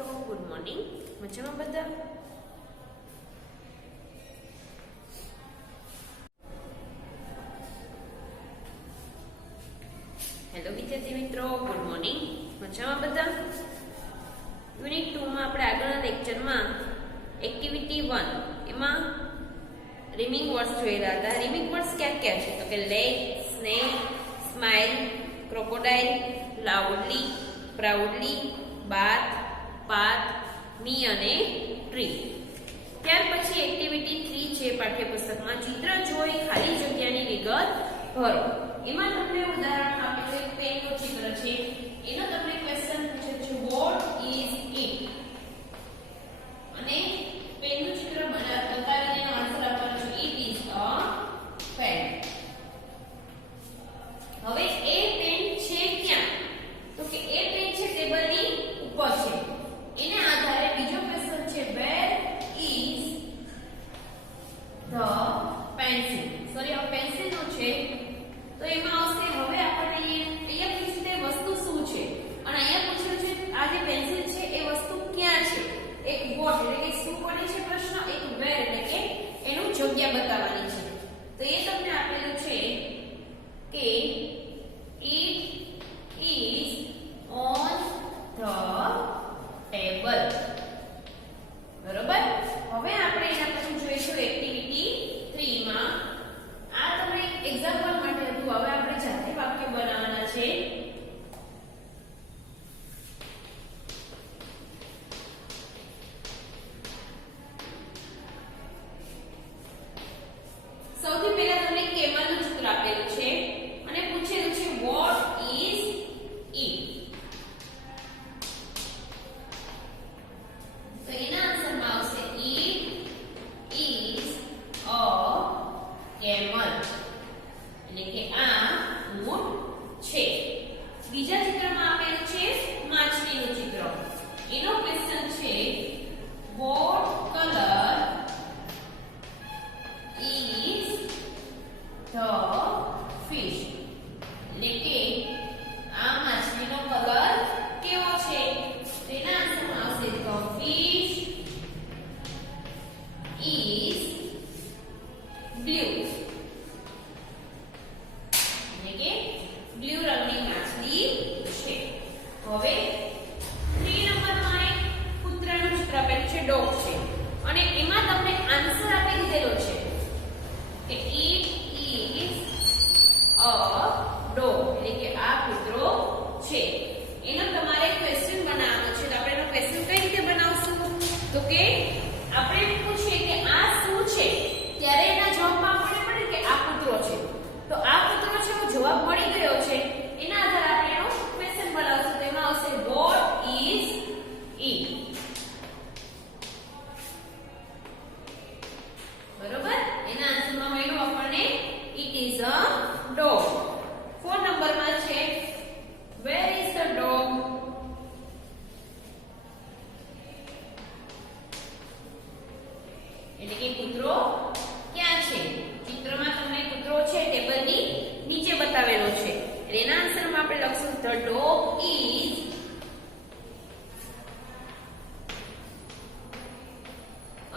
મિત્રો, good morning. મજામાં બધા? હેલો વિદ્યાર્થી મિત્રો, ગુડ મોર્નિંગ. મજામાં બધા? યુનિટ 2 માં આપણે આગળના લેક્ચરમાં એક્ટિવિટી 1 એમાં રીમિંગ વર્ડ્સ જોઈ રહ્યા હતા. રીમિંગ વર્ડ્સ ક્યાં ક્યાં છે? તો કે leg, snake, smile, crocodile, loudly, proudly, bath, path, me અને ટ્રી. ત્યાર પછી એક્ટિવિટી 3 છે પાઠ્યપુસ્તકમાં ચિત્ર જોઈ ખાલી જગ્યાની વિગત ભરો. એમાં તમને ઉદાહરણ આપેલું એક પેનનું ચિત્ર છે. એનો તમને ક્વેશ્ચન પૂછે છે વોટ ઇઝ ઇટ, અને પેનનું ચિત્ર બતાવીને એનો આન્સર આપવાનો છે ઇટ ઇઝ અ પેન. હવે એ પેન છે ક્યાં? તો કે એ પેન છે ટેબલની ઉપર છે. એના આધારે બીજો ક્વેશ્ચન છે where is the pencil. Sorry, આ પેન્સિલ નો છે તો એમાં આવશે. હવે આપણે અહીંયા પૂછ્યું તે વસ્તુ શું છે, અને અહીંયા પૂછ્યું છે આ જે પેન્સિલ છે એ વસ્તુ ક્યાં છે. એક વોટ એટલે કે શું પડે છે પ્રશ્ન, એક વેર એટલે કે એનું જગ્યા બતાવવાની છે. તો એ તમને આપેલું છે કે it is on the table. બરોબર. હવે આપણે એના પછી જોઈશું એક્ટિવિટી 3 માં. આ તમને એક્ઝામ્પલ માટે હતું. હવે આપણે જાતે વાક્ય બનાવવાના છે. સૌથી પહેલા તમને કેમલનું ચિત્ર આપેલું છે અને પૂછેલું છે વોટ ઇઝ ઇટ. તો એના આન્સરમાં આવશે ઇટ ઇઝ અ કેમલ, એટલે કે આ ઊંટ છે. બીજા ચિત્રમાં આપેલું છે માછલીનું ચિત્ર. એનો ક્વેશ્ચન છે what colour is the fish, એટલે કે આ માછલીનો કલર કેવો છે? તેના આન્સરમાં આવશે ધ ફિશ ઇઝ બ્લુ, એટલે કે બ્લુ રંગની માછલી છે. હવે 3 નંબરમાં એક કૂતરાનું ચિત્ર આપેલું છે, ડોગ છે, અને એમાં તમને આન્સર આપી દીધેલો છે કે ઇટ ઇઝ અ ડોગ, એટલે કે આ કૂતરો છે. એનો તમારે ક્વેશ્ચન બનાવવાનો છે. તો આપણે એનો ક્વેશ્ચન કઈ રીતે બનાવશું? તો કે આપણે પૂછીએ કે આ શું છે, ત્યારે એના જવાબમાં આપણને મળે કે આ કૂતરો છે. તો આ કૂતરો છે એનો જવાબ મળી ગયો છે. એના આધારે આપણે એનો ક્વેશ્ચન બનાવશું. તો એમાં આવશે વોટ ઇઝ ઇટ. બરોબર. એના આન્સરમાં મળ્યું આપણને ઇટ ઇઝ અ ડોગ. 4 નંબરમાં છે વેર ઇઝ ધ ડોગ. એટલે કે કૂતરો ક્યાં છે? ચિત્રમાં તમને કૂતરો છે ટેબલની નીચે બતાવેલો છે. એના આન્સરમાં આપણે લખશું the dog is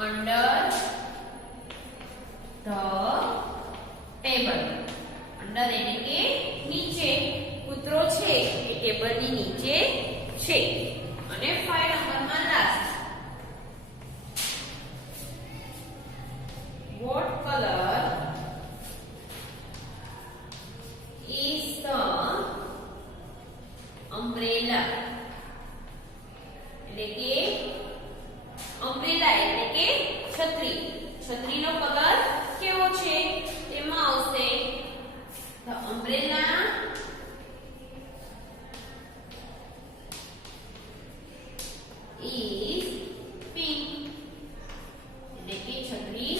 under the table. Under એટલે કે નીચે. કૂતરો છે એ ટેબલની નીચે છે. અને 5 નંબરમાં last what color is the umbrella, એટલે કે umbrella એટલે કે છત્રી. છત્રીનો કલર કેવો છે? તેમાં આવશે the umbrella is pink, એટલે કે છત્રી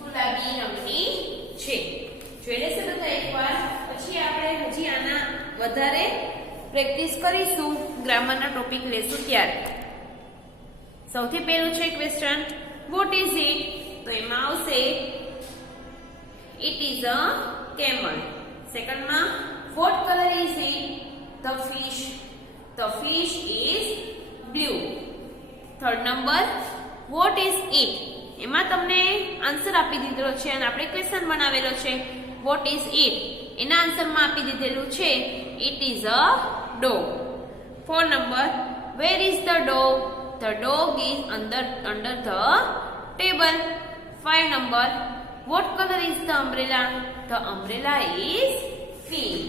ગુલાબી રંગની છે. જોઈ લેશે બધા એકવાર. પછી આપણે હજી આના વધારે પ્રેક્ટિસ કરીશું, ગ્રામરના ટોપિક લેશું ત્યારે. સૌથી પહેલું છે ક્વેશ્ચન વોટ ઇઝ ઇટ. તો એમાં આવશે ઇટ ઇઝ અ કેમલ. સેકન્ડમાં what colour is it. The fish. The fish is blue. Third number what is it? એમાં તમને આન્સર આપી દીધેલો છે અને આપણે ક્વેશ્ચન બનાવેલો છે what is it? એના આન્સરમાં આપી દીધેલું છે it is a dog. Four number where is the dog? The dog is under the table. 5 number what color is the umbrella? The umbrella is pink.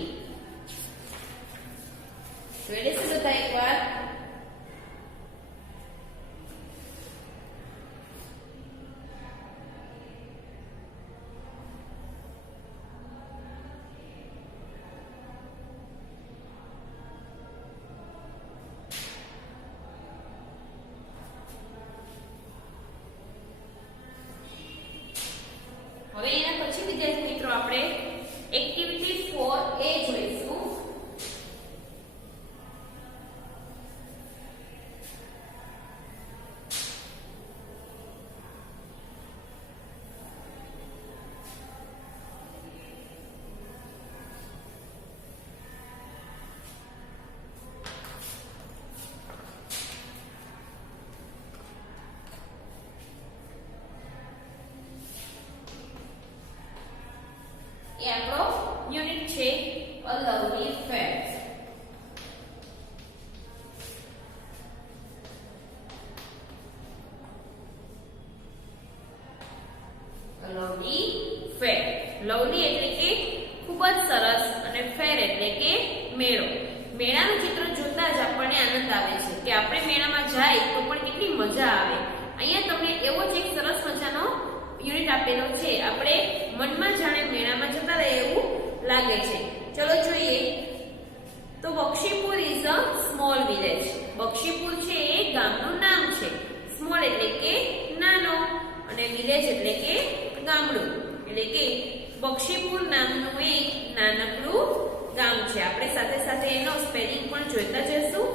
જોઈ લેશું બધા એકવાર. હવે એના પછી વિદ્યાર્થી મિત્રો આપણે એક્ટિવિટી 4A જોઈશું. એ આપણો યુનિટ છે a lovely fair. Lovely fair. Lovely એટલે કે ખૂબ જ સરસ અને ફેર એટલે કે મેળો. મેળાનું ચિત્ર જોતા જ આપણને આનંદ આવે છે કે આપણે મેળામાં જાય તો પણ કેટલી મજા આવે. અહીંયા તમને એવો જ એક સરસ મજાનો યુનિટ આપેલો છે. આપણે મનમાં જાણે મેળામાં જતા રહે એવું લાગે છે. ચલો જોઈએ. તો Bakshipur is a small village. Bakshipur છે એ ગામનું નામ છે. સ્મોલ એટલે કે નાનો અને વિલેજ એટલે કે ગામડું. એટલે કે બક્ષીપુર નામનું એક નાનકડું ગામ છે. આપણે સાથે સાથે એનો સ્પેલિંગ પણ જોઈતા જઈશું.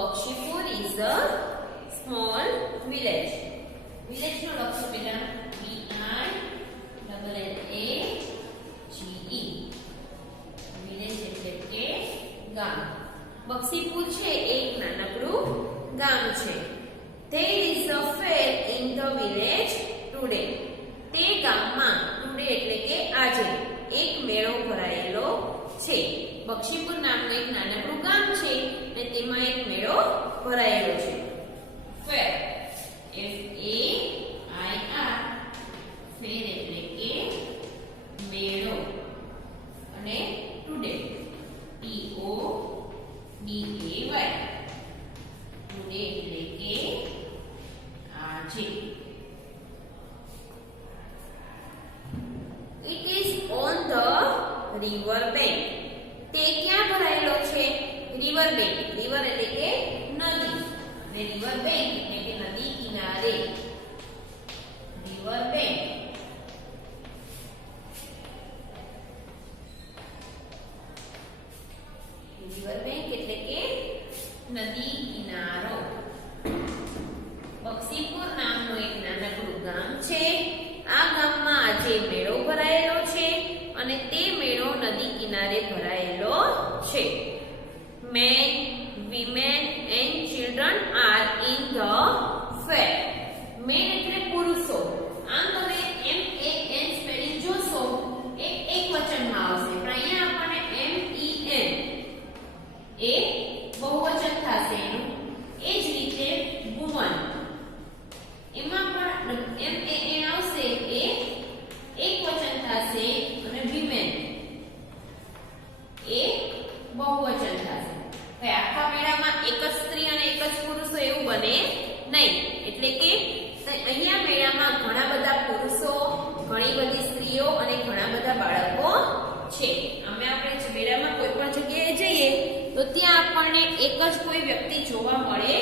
Bakshipur is a small village. Village નો લખો પેલા VILLAGE. વિલેજ એટલે કે ગામ. બક્ષીપુર છે એક નાનકડું ગામ છે. There is a fair in the village today. તે ગામમાં ટુડે એટલે કે આજે એક મેળો ભરાયેલો છે. બક્ષીપુર નામનું એક નાનકડું ગામ છે અને તેમાં એક મેળો ભરાયેલો છે. ફેર FAIR. ફેર એટલે કે મેળો અને ટુડે TODAY. ટુડે એટલે કે આજે. It is on the river bank. તે ક્યાં ભરાયેલો છે? River bank. રિવર એટલે કે નદી અને રિવર બેંક એટલે કે નદી કિનારે. River bank. રિવર બેંક એટલે કે નદી કિનારો. બક્ષીપુર નામનું એક નાનકડું ગામ છે. આ ગામમાં આજે મેળો ભરાયેલો છે અને તે મેળો નદી કિનારે ભરાયેલો છે. Men, women and children are in the fair. Men એટલે પુરુષો. આમ તમે MAN સ્પેલિંગ જોશો એક વચનમાં આવશે પણ અહીંયા આપણને MEN એ બહુવચન થશે એનું. એ જ રીતે woman એમાં પણ MAN આવશે એ એક વચન થશે અને women એ બહુવચન થશે. હવે આખા મેળામાં એક જ સ્ત્રી અને એક જ પુરુષો એવું બને નહીં. એટલે કે અહીંયા મેળામાં ઘણા બધા પુરુષો, ઘણી બધી સ્ત્રીઓ અને ઘણા બધા બાળકો છે. આપણે મેળામાં કોઈ પણ જગ્યાએ જઈએ તો ત્યાં આપણને એક જ કોઈ વ્યક્તિ જોવા મળે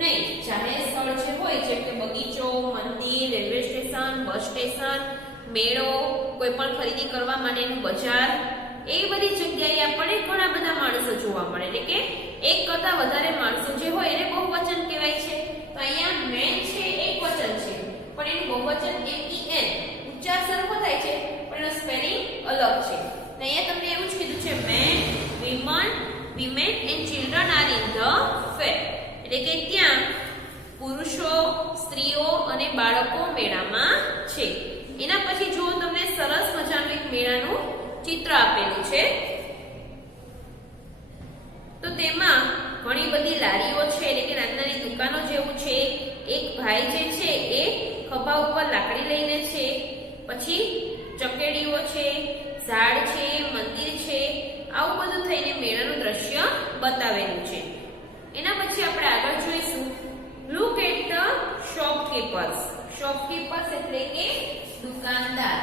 નહીં. જાહેર સ્થળ જે હોય જેમ કે બગીચો, મંદિર, રેલવે સ્ટેશન, બસ સ્ટેશન, મેળો, કોઈ પણ ખરીદી કરવા માટેનું બજાર, એ બધી જગ્યાએ આપણને ઘણા બધા માણસો જોવા મળે. એટલે કે એક કરતા વધારે માણસો જે હોય એને બહુવચન કહેવાય છે. તો અહીંયા મેન છે એકવચન છે, પણ એનું બહુવચન MEN ઉચ્ચાર સરખો થાય છે પણ એનો સ્પેલિંગ અલગ છે. અહીંયા તમને એવું જ કીધું છે men, women and children are in the fair. એટલે કે ત્યાં પુરુષો, સ્ત્રીઓ અને બાળકો મેળામાં છે. એના પછી જો તમને સરસ મજાનું એક મેળાનું ચિત્ર આપેલું છે, તો તેમાં ઘણી બધી લારીઓ છે, એટલે કે નાની નાની દુકાનો જેવું છે. એક ભાઈ જે છે એ ખભા ઉપર લાકડી લઈને છે, પછી ચકેડીઓ છે, ઝાડ છે, મંદિર છે, આવું બધું થઈને મેળાનું દ્રશ્ય બતાવેલું છે. એના પછી આપણે આગળ જોઈશું લુક એટ ધ શોપકીપર્સ. શોપકીપર્સ એટલે કે દુકાનદાર.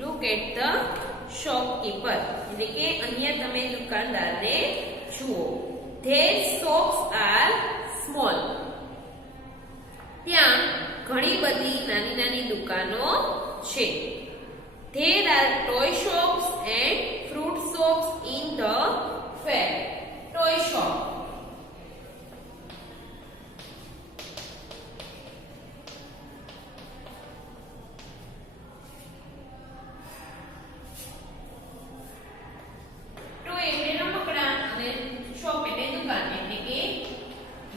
લુક એટ ધ શોપકીપર એટલે કે અહીંયા તમે દુકાનદારને જુઓ. There shops are small. ત્યાં ઘણી બધી નાની નાની દુકાનો છે. There are toy shops and fruit shops in the fair. Toy shop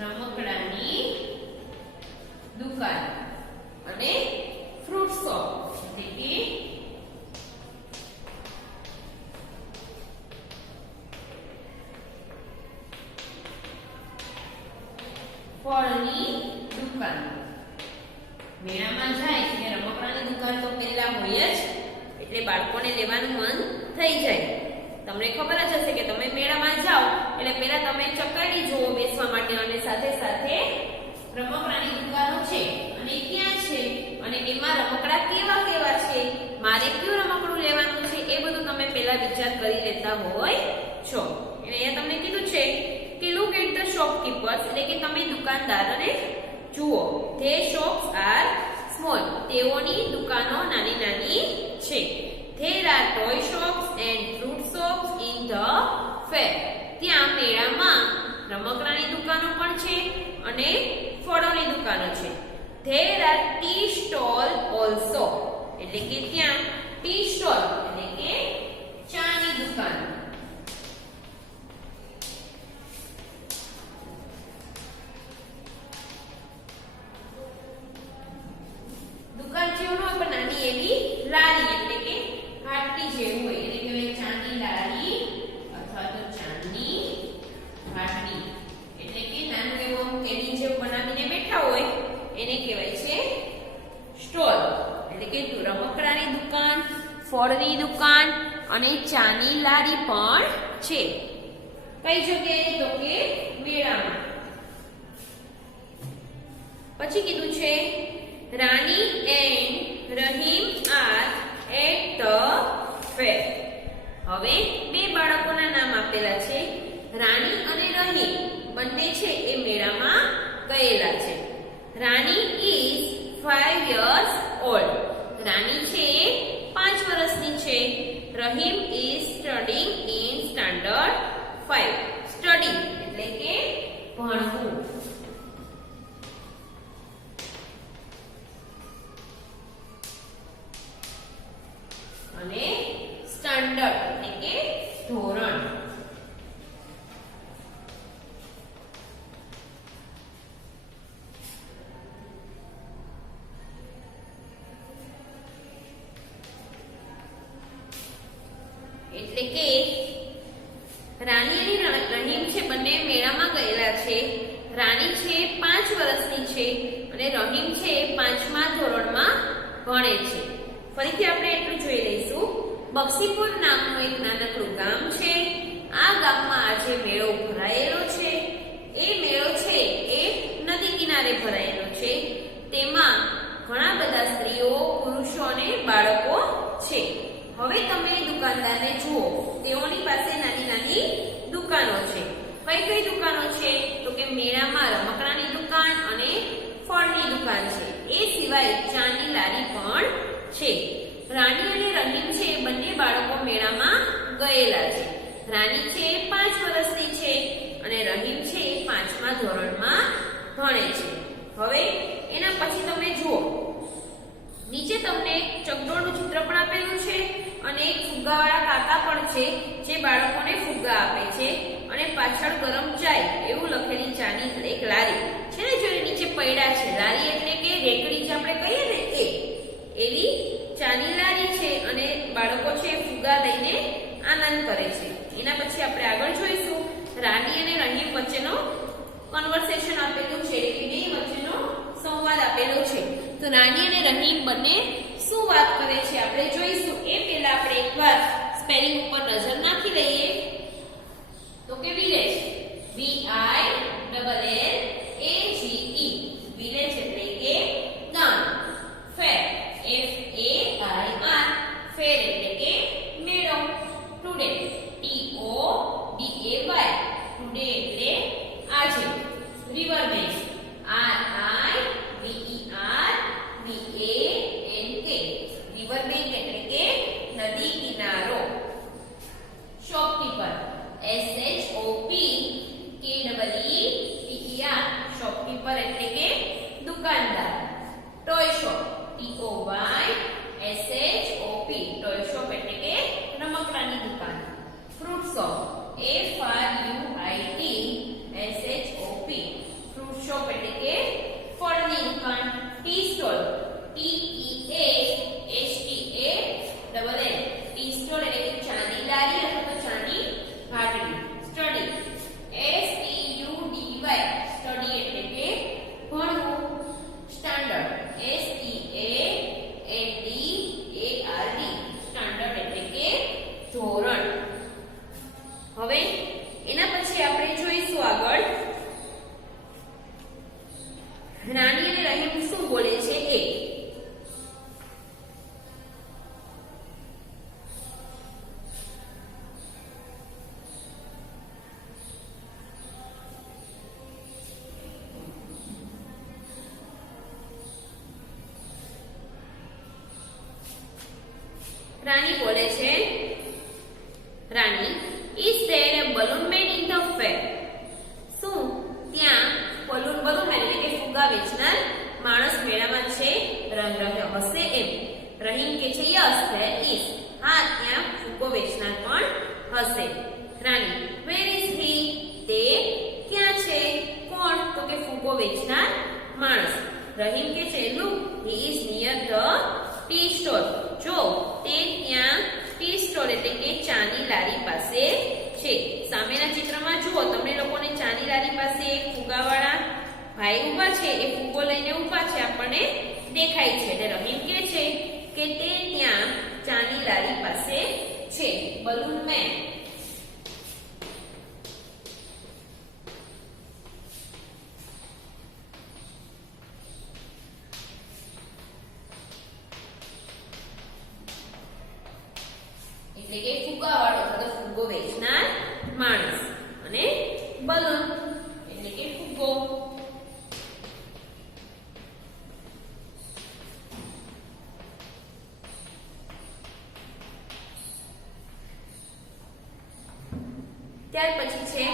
રમકડાની દુકાન અને ફ્રૂટ શોપ એટલે કે ફળની દુકાન. મેળામાં જાય એટલે રમકડાની દુકાન તો પહેલા હોય જ, એટલે બાળકોને લેવાનું મન થઈ જાય. તમને ખબર જ હશે કે તમે મેળામાં જાઓ એટલે પહેલા તમે ચકડી જુઓ બેસવા માટે, અને સાથે સાથે રમકડાની દુકાનો છે અને ક્યાં છે અને એમાં રમકડા કેવા કેવા છે, મારે કયું રમકડું લેવાનું છે, એ બધું તમે પહેલા વિચાર કરી લેતા હોય છો. એટલે અહીંયા તમને કીધું છે કે લુક એટ ધ શોપકીપર્સ એટલે કે તમે દુકાનદારોને જુઓ. The shops are small. તેઓની દુકાનો નાની નાની છે. There are toy shops and fruit shops in the fair. ત્યાં મેળામાં રમકડાની દુકાનો પણ છે અને ફળોની દુકાનો છે. There are tea stall also. એટલે કે ત્યાં ટી સ્ટોલ એટલે કે ચાની દુકાન. દુકાન જેવું હોય પણ નાની એવી લારી એટલે કે હાટલી જેવું હોય, એટલે કે ચાની લારી અથવા તો ચાની હાટલી. એટલે કે નાનું એવું કેબિન જેવું બનાવીને બેઠા હોય એને કહેવાય છે સ્ટોલ. એટલે કે રમકડાની દુકાન, ફળની દુકાન અને ચાની લારી પણ છે. કઈ જગ્યાએ? તો કે મેળામાં. પછી કીધું છે Rani and Rahim are at the fair. હવે બે બાળકોના નામ આપેલા છે. રાની અને રહીમ બંને છે એ મેળામાં ગયેલા છે. રાની ઇઝ 5 years old. રાની છે 5 વર્ષની છે. Rahim is studying in standard 5. Study એટલે કે ભણવું. અને સ્ટાન્ડર્ડ એટલે કે ધોરણ. એટલે કે રાની અને રહીમ છે બંને મેળામાં ગયેલા છે. રાની છે 5 વર્ષની છે અને રહીમ છે 5મા ધોરણમાં ભણે છે. ફરીથી આપણે એટલું જોઈ લઈશું. બક્ષીપુર નામનું એક નાનકડું ગામ છે. આ ગામમાં આજે મેળો ભરાયેલો છે. એ મેળો છે એ નદી કિનારે ભરાયેલો છે. તેમાં ઘણા બધા સ્ત્રીઓ, પુરુષો અને બાળકો છે. હવે તમે દુકાનદારને જુઓ, તેઓની પાસે નાની નાની દુકાનો છે. કઈ કઈ દુકાનો છે? તો કે મેળામાં રમકડાની દુકાન અને ફળની દુકાન છે. એ સિવાય ચાની લારી પણ છે. રાણી અને રહીમ છે બંને બાળકો મેળામાં ગયેલા છે. રાણી છે 5 વર્ષની છે અને રહીમ છે 5મા ધોરણમાં ભણે છે. હવે એના પછી તમે જુઓ, નીચે તમને એક ચકડોળનું ચિત્ર પણ આપેલું છે અને એક ફુગ્ગાવાળા કાકા પણ છે જે બાળકોને ફુગ્ગા આપે છે અને પાછળ ગરમ ચાય એવું લખેલી ચાની એક લારી છે ને, જો નીચે પૈડા છે. લારી એટલે કે રેકડી જે આપણે કહીએ ને એ એવી ચાની લારી છે અને બાળકો છે ફુગ્ગા લઈને આનંદ કરે છે. એના પછી આપણે આગળ જોઈશું રાણી અને રહીમ વચ્ચેનો કન્વર્સેશન આપેલું છે, કે બે વચ્ચેનો સંવાદ આપેલો છે. તો રાણી અને રહીમ બંને શું વાત કરે છે આપણે જોઈશું. એ પહેલા આપણે એકવાર સ્પેલિંગ ઉપર નજર નાખી લઈએ. તો કે વિલેજ, VILLAGE, વિલેજ એટલે કે ગામ. ફેર, FAIR, ફેર એટલે કે મેળો. ટુડે, TODAY, ટુડે એટલે આજે. River bank, RIVERBANK, river bank એટલે કે નદી કિનારો. શોપકીપર, SHOPKEEPER, શોપકીપર એટલે કે દુકાનદાર. Toy shop, TOYSHOP, toy shop એટલે કે રમકડાની દુકાન. Fruit shop, FRUIT SHOP, fruit shop એટલે કે ફળની દુકાન. Tea stall, TEASTALL, tea stall એટલે કે ચાની લારી અથવા તો ચાની ભાટડી. સ્ટડી, STUDY, સ્ટડી એટલે કે ભણવું. સ્ટાન્ડર્ડ, STANDARD, સ્ટાન્ડર્ડ એટલે કે ધોરણ. હવે એના પછી આપણે જોઈશું આગળ રાણી અને રહીમ શું બોલે છે એ. રાણી બોલે છે, રાણી, is there a balloon man in the fair? શું ત્યાં balloon એટલે કે ફુગ્ગા વેચનાર માણસ મેળામાં છે? રંગ હશે એમ. રહીમ કે છે યસ there is, હા ત્યાં ફુગ્ગો વેચનાર પણ હશે. રાણી, where is he? તે ક્યાં છે? કોણ? તો કે ફુગ્ગો વેચનાર માણસ. રહીમ કે છે look, he is near the tea stall, જો તે ત્યાં ટી સ્ટોલ એટલે કે ચાની લારી પાસે છે. સામેના ચિત્રમાં જુઓ, તમને લોકોને ચાની લારી પાસે એક ફુગ્ગાવાળા ભાઈ ઊભા છે, એ ફુગ્ગો લઈને ઊભા છે આપણને દેખાય છે. એટલે રહીમ કે છે કે તે ત્યાં ચાની લારી પાસે છે. બલૂન મેન, એટલે કે ફુગ્ગાવાળો અથવા ફુગ્ગો વેચનાર માણસ. અને બલૂન એટલે કે ફુગ્ગો. ત્યાર પછી છે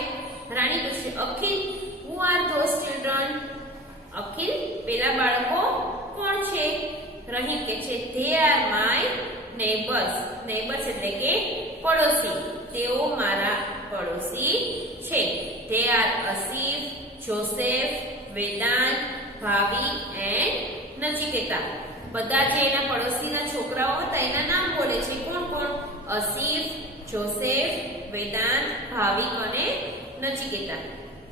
રાણી પૂછે, અખિલ, who are those children? અખિલ, પેલા બાળકો કોણ છે? રહીમ કે છે they are my neighbors, એટલે કે પડોશી. તેઓ મારા પડોશી છે. they are Asif, Joseph, Vedanta, ભાવિ and નચિકેતા. બધા જે એના પડોશીના છોકરાઓ હતા એના નામ બોલે છે. કોણ કોણ? અસીફ, જોસેફ, વેદાંત, ભાવિક અને નચિકેતા.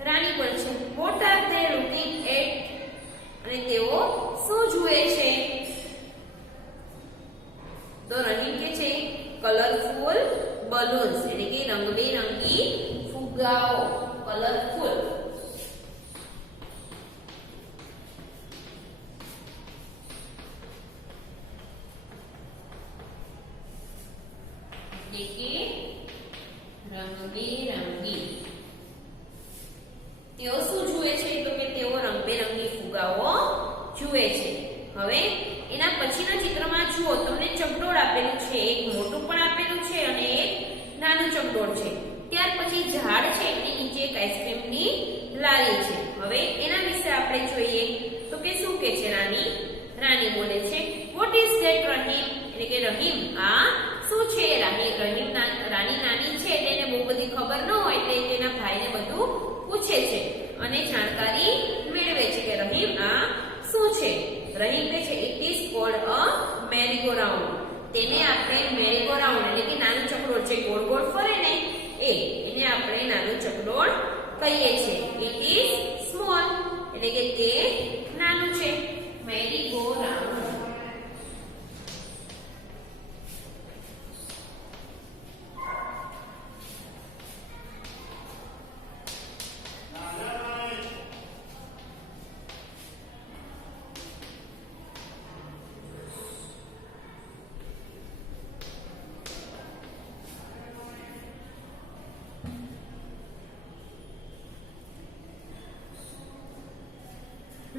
રાણી બોલે છે what are they looking at? અને તેઓ શું જુએ છે? તો રહીમ કે છે કલરફુલ બલૂન્સ એટલે કે રંગબેરંગી ફુગ્ગાઓ. કલરફુલ. એટલે કે રંગબેરંગી. તેઓ શું જુએ છે? તો કે તેઓ રંગબેરંગી ફુગાઓ જુએ છે. હવે એના પછીના ચિત્રમાં જુઓ, તમને ચકડોળ આપેલું છે, એક મોટું પણ આપેલું છે અને એક નાનું ચકડોળ છે. ત્યાર પછી ઝાડ છે, એની નીચે એક આઈસ્ક્રીમની લારી છે. હવે એના વિશે આપણે જોઈએ તો કે શું કે છે રાની બોલે છે, વોટ ઇઝ ધેટ રહીમ? એટલે કે રહીમ, આ શું છે? રાની નાની છે એટલે એને બહુ બધી ખબર ન હોય એટલે તેના ભાઈને બધું પૂછે છે અને જાણકારી મેળવે છે કે રહીમ આ શું છે. રહીમ કહે છે it is called a merry go round. તેને આપણે મેરી ગો રાઉન્ડ એટલે કે નાનું ચકડોળ છે, ગોળ ગોળ ફરે ને એને આપણે નાનું ચકડોળ કહીએ છીએ. ઇટ ઇઝ સ્મોલ એટલે કે તે નાનું છે. Merry go round.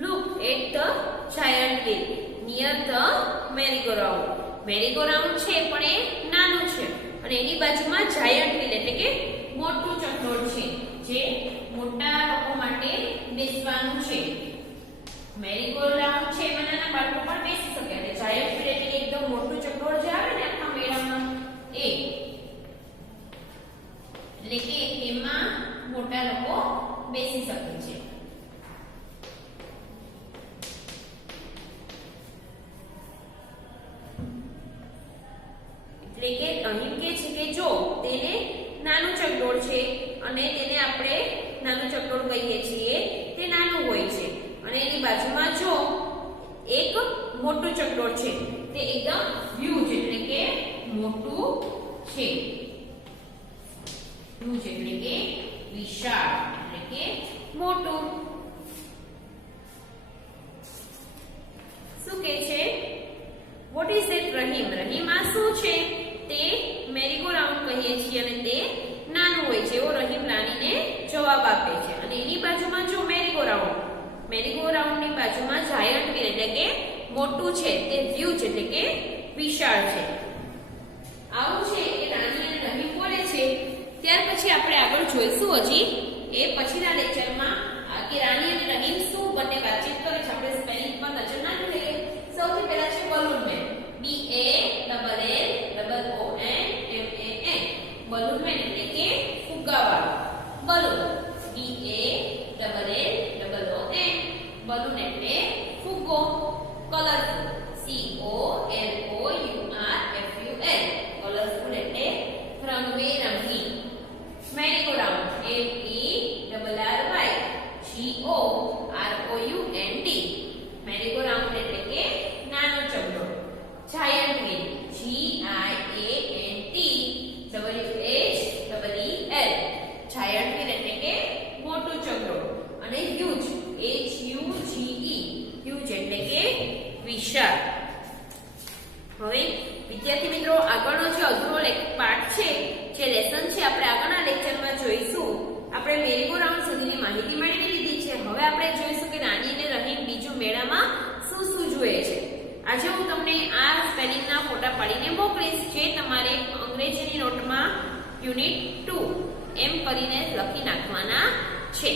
Look at the giant wheel near the merry-go-round. merry-go-round છે પણ એ નાનું છે અને એની બાજુમાં giant wheel એટલે કે મોટું ચકડોળ છે જે મોટા લોકો માટે બેસવાનું છે. merry-go-round છે એમાં નાના બાળકો પણ બેસી શકે અને giant wheel એટલે એકદમ મોટું ચકડોળ જે આવે ને આખા મેળામાં એટલે કે એમાં મોટા લોકો બેસી શકે છે. એટલે કે અહીં કે છે કે જો તેને નાનું ચકડોળ છે અને તેને આપણે નાનું ચકડોળ કહીએ છીએ, તે નાનું હોય છે અને એની બાજુમાં જો એક મોટું ચકડોળ છે તે એકદમ હ્યુજ એટલે કે મોટું છે. હ્યુજ એટલે કે વિશાળ એટલે કે મોટું. શું કહે છે? What is that Rahim? Rahim આ શું છે? તે મેરી-ગો-રાઉન્ડ કહીએ છીએ અને તે નાનું હોય છે એવો રહીમ રાનીને જવાબ આપે છે. અને એની બાજુમાં જો મેરી-ગો-રાઉન્ડ, મેરી-ગો-રાઉન્ડની બાજુમાં જાયન્ટ વ્હીલ એટલે કે મોટું છે, તે હ્યુજ એટલે કે વિશાળ છે. આવું છે કે રાની અને રહીમ બોલે છે. ત્યાર પછી આપણે આગળ જોઈશું હજી એ પછીના લેક્ચરમાં કે રાની અને રહીમ શું બંને વાતચીત કરે છે. આપણે સ્પેલિંગ પર નજર નાખી લઈએ. સૌથી પહેલા છે balloon man, BALLOONMAN. Balloon man એટલે કે ફુગ્ગાવાળો. Balloon BALLOON. બલૂન એટલે ફુગ્ગો. Colourful COLOURFUL. કલરફુલ એટલે રંગબેરંગી. મેરી-ગો-રાઉન્ડ MERRYGOROUND. મેરી-ગો-રાઉન્ડ એટલે કે નાનો ચકડોળ. Giant wheel GIANTWHEEL. Giant wheel એટલે કે મોટું ચકડોળ. અને હ્યુજ HUGE. હ્યુજ એટલે કે વિશાળ. હવે વિદ્યાર્થી મિત્રો આગળનો જે અધૂરો પાઠ છે, જે લેસન છે, આપણે આગળના લેક્ચરમાં જોઈશું. આપણે મેરી-ગો-રાઉન્ડ સુધીની માહિતી મેળવી લીધી છે. હવે આપણે જોઈશું કે રાની અને રહીમ બીજું મેળામાં શું શું જુએ છે. આજે હું તમને આ સ્પેલિંગના ફોટા પાડીને મોકલીશ, જે તમારે અંગ્રેજીની નોટમાં યુનિટ 2 એમ કરીને લખી નાખવાના છે.